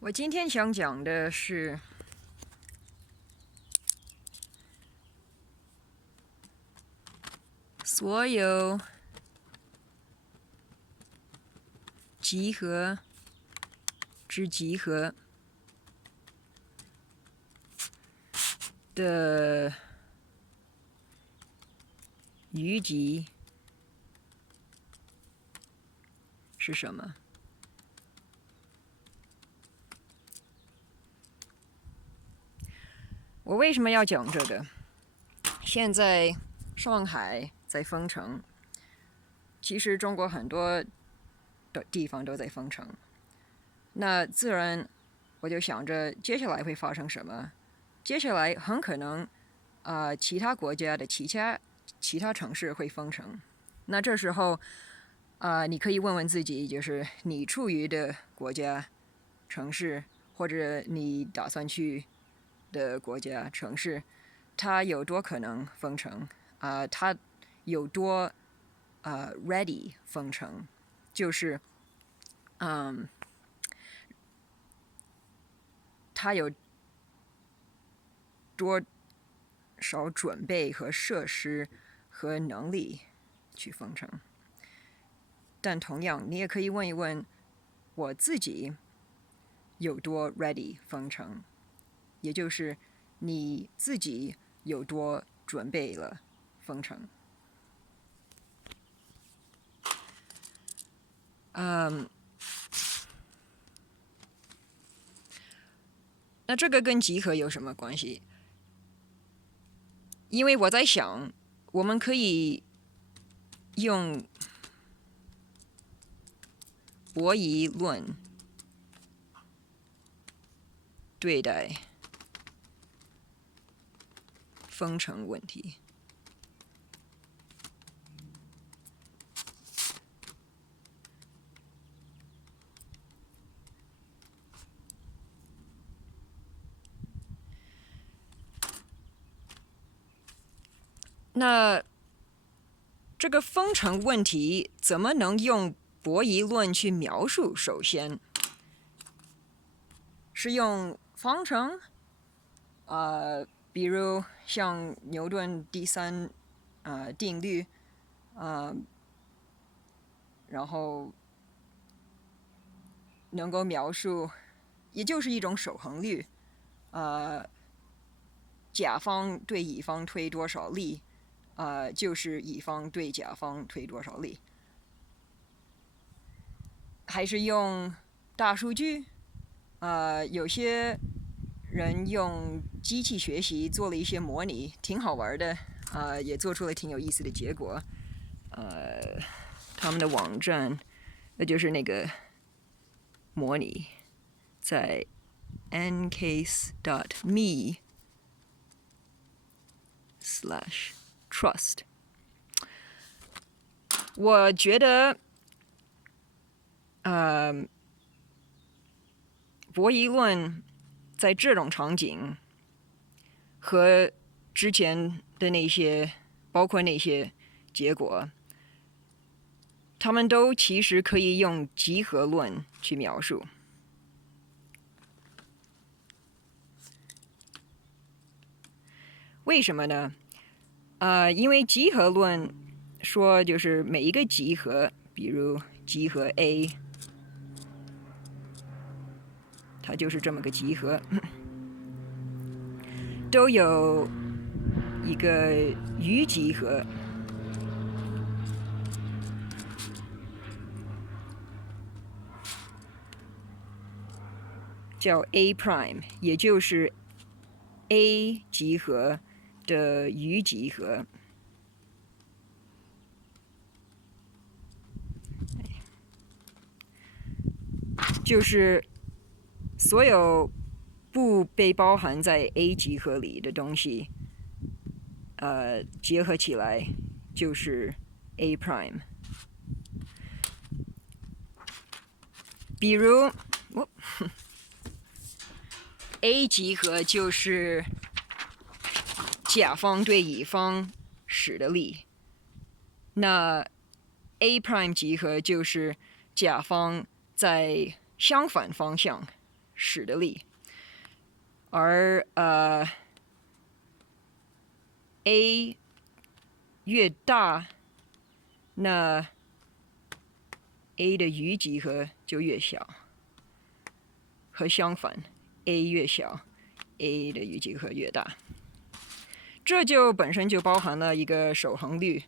我今天想讲的是所有集合之集合的余集是什么？我为什么要讲这个？现在上海在封城，其实中国很多的地方都在封城。那自然我就想着接下来会发生什么？接下来很可能其他国家的其他城市会封城。那这时候你可以问问自己，就是你处于的国家、城市，或者你打算去的国家、城市，它有多可能封城？它有多ready 封城？就是它有多少准备和设施和能力去封城？但同样，你也可以问一问我自己有多 ready 封城，也就是你自己有多准备了封城。那这个跟集合有什么关系？因为我在想，我们可以用博弈论对待封城问题。那这个封城问题怎么能用博弈论去描述？首先是用方程，比如像牛顿第三定律，然后能够描述，也就是一种守恒律，甲方对乙方推多少力，就是乙方对甲方推多少力。还是用大数据，有些人用机器学习做了一些模拟，挺好玩的，也做出了挺有意思的结果。他们的网站，那就是那个模拟，在 ncase.me/trust。我觉得，博弈论在这种场景和之前的那些，包括那些结果，他们都其实可以用集合论去描述。为什么呢？因为集合论说就是每一个集合，比如集合 A， 它就是这么个集合，都有一个余集合，叫 A prime， 也就是 A 集合的余集合。就是所有不被包含在 A 集合里的东西，结合起来就是 A prime。比如，A 集合就是甲方对乙方使的力，那 A prime 集合就是甲方在相反方向使的力，而A 越大，那 A 的余集合就越小，和相反 ，A 越小 ，A 的余集合越大。这就本身就包含了一个守恒律，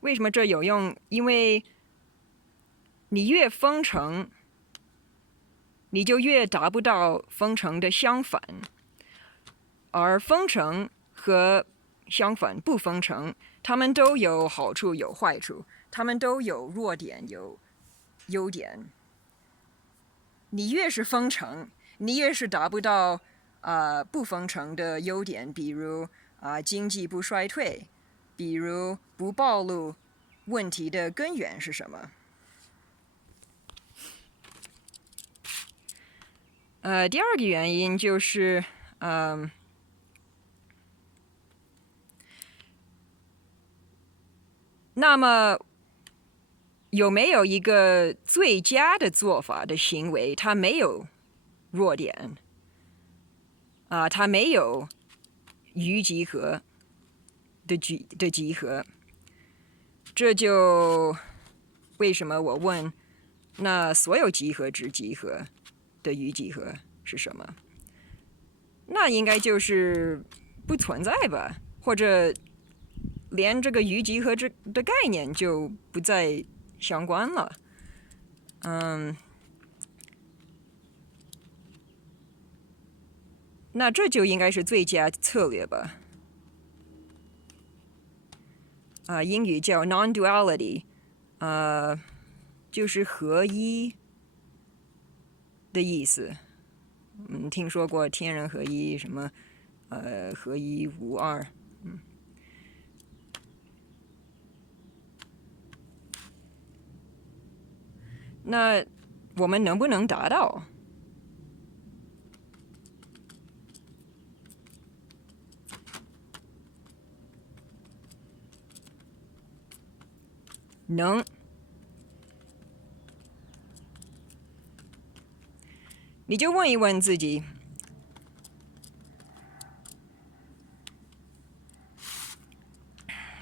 为什么这有用？因为你越封城，你就越达不到封城的相反，而封城和相反不封城，它们都有好处有坏处，它们都有弱点有优点。你越是封城，你越是达不到不封城的优点，比如经济不衰退，比如不暴露问题的根源是什么。第二个原因就是，那么有没有一个最佳的做法的行为？它没有弱点，它没有余集合的集合，这就为什么我问，那所有集合值集合的余集合是什么？那应该就是不存在吧，或者连这个余集合的概念就不再相关了。那这就应该是最佳策略吧。英语叫 non-duality，就是合一的意思。听说过天人合一，什么合一无二。那我们能不能达到？能。你就问一问自己，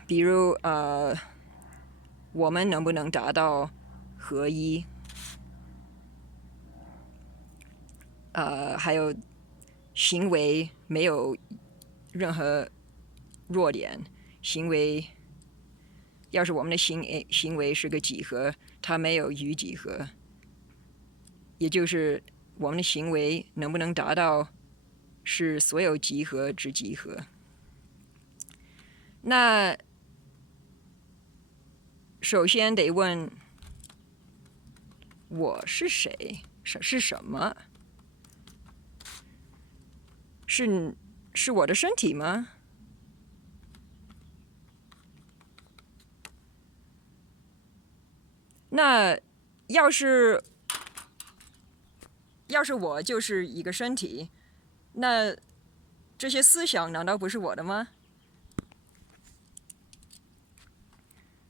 比如我们能不能达到合一？还有行为没有任何弱点，行为要是我们的行为是个几何，它没有余几何，也就是我们的行为能不能达到是所有集合之集合？那首先得问我是谁，是什么？是我的身体吗？那要是我就是一个身体，那这些思想难道不是我的吗？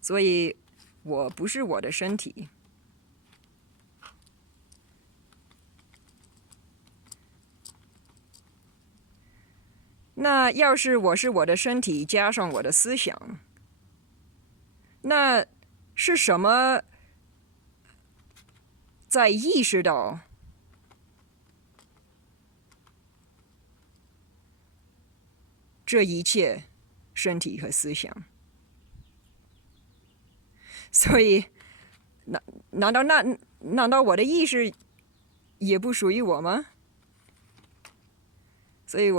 所以我不是我的身体。那要是我是我的身体加上我的思想，那是什么在意识到这一切身体和思想？所以难道我的意识也不属于我吗？所以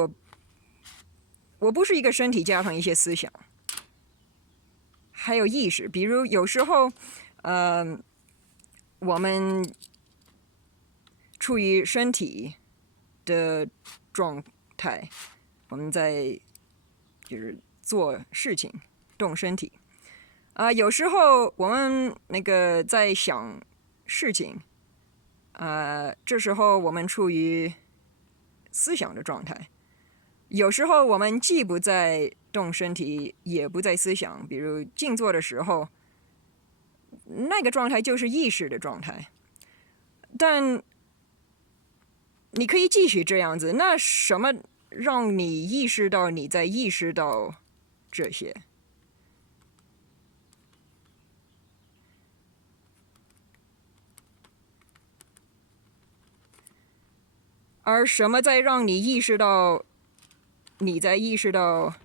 我不是一个身体加上一些思想，还有意识。比如有时候我们处于身体的状态，我们在就是做事情，动身体。有时候我们在想事情，这时候我们处于思想的状态。有时候我们既不在动身体，也不在思想，比如静坐的时候，那个状态就是意识的状态。但你可以继续这样子，那什么让你意识到你在意识到这些？而什么在让你意识到你在意识到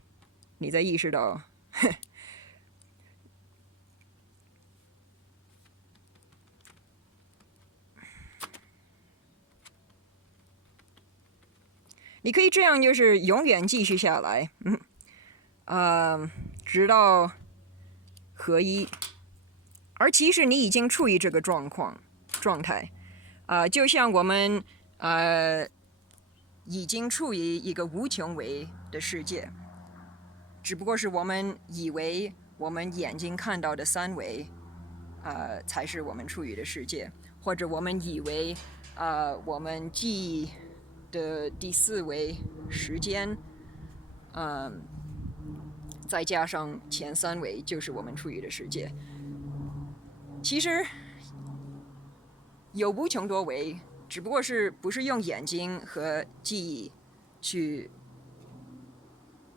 你在意识到？你可以这样，就是永远继续下来，直到合一。而其实你已经处于这个状态，就像我们已经处于一个无穷维的世界，只不过是我们以为我们眼睛看到的三维，才是我们处于的世界，或者我们以为我们记忆的第四维时间，再加上前三维就是我们处于的世界。其实有无穷多维，只不过是不是用眼睛和记忆去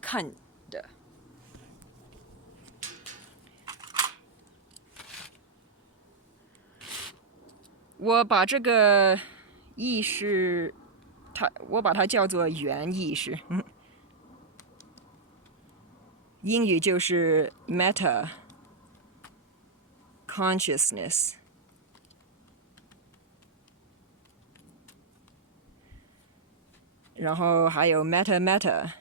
看的。我把这个意识，我把它叫做原意识，英语就是 meta consciousness。然后还有 meta，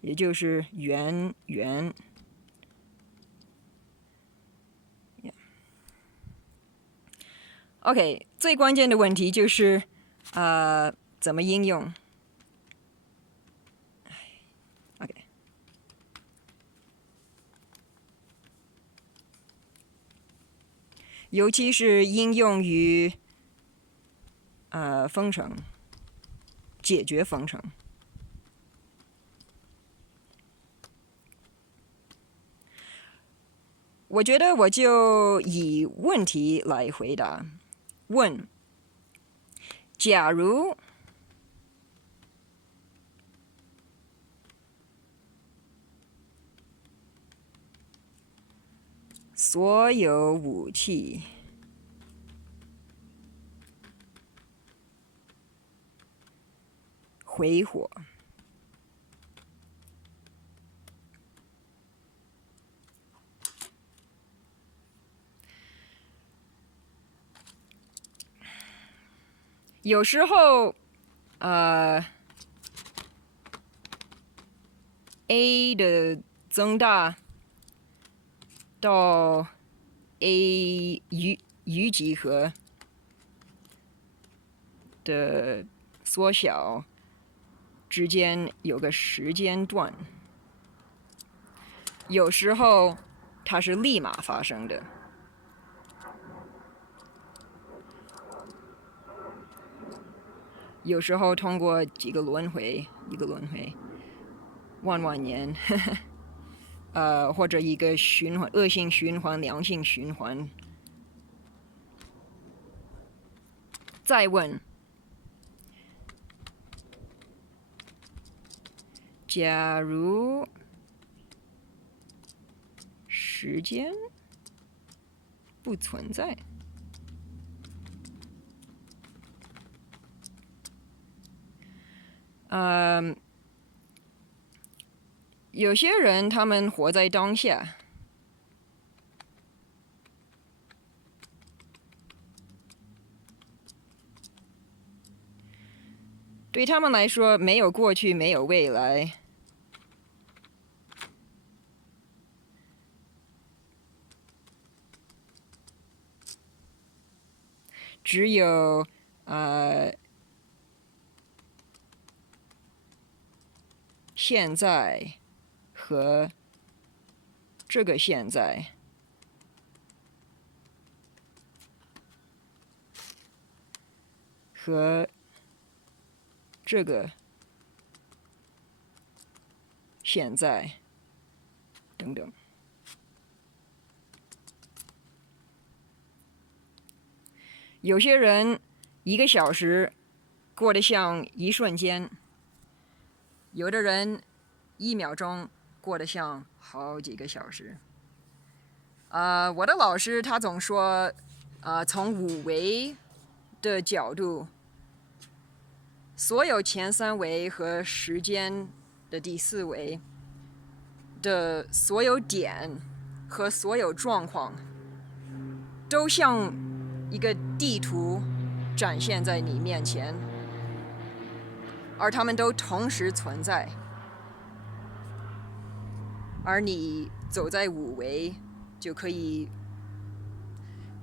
也就是圆。OK， 最关键的问题就是怎么应用。OK， 尤其是应用于封城，解决封城。我觉得我就以问题来回答。问：假如所有武器回火，有时候A 的增大到 A 余几何的缩小之间有个时间段，有时候它是立马发生的。有时候通过几个轮回，一个轮回，万年，或者一个循环，恶性循环、良性循环。再问：假如时间不存在，有些人他们活在当下，对他们来说没有过去，没有未来，只有现在和这个现在和这个现在等等。有些人1个小时过得像一瞬间，有的人1秒钟过得像好几个小时。我的老师他总说，从5维的角度，所有前3维和时间的第4维的所有点和所有状况，都像一个地图展现在你面前，而它们都同时存在。而你走在5维，就可以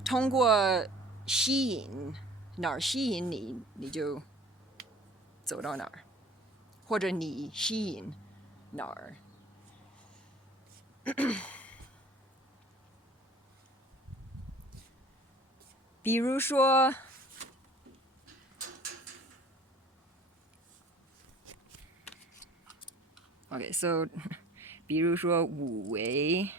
通过吸引哪儿吸引你，你就走到哪儿，或者你吸引哪儿。比如说，so 比如说5维。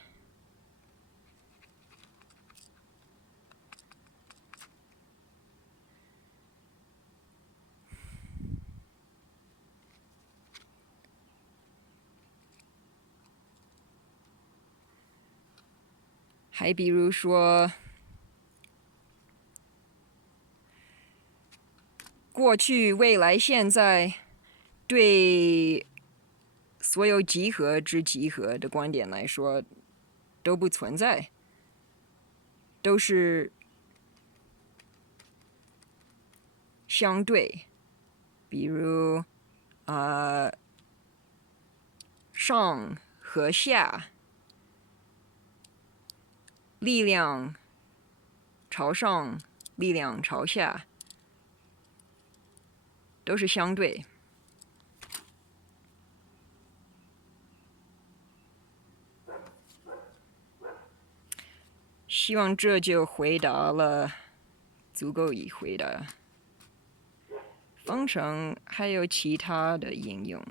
还比如说，过去、未来、现在，对所有集合之集合的观点来说，都不存在，都是相对。比如，上和下，力量朝上，力量朝下，都是相对。希望这就回答了，足够以回答。方程还有其他的应用。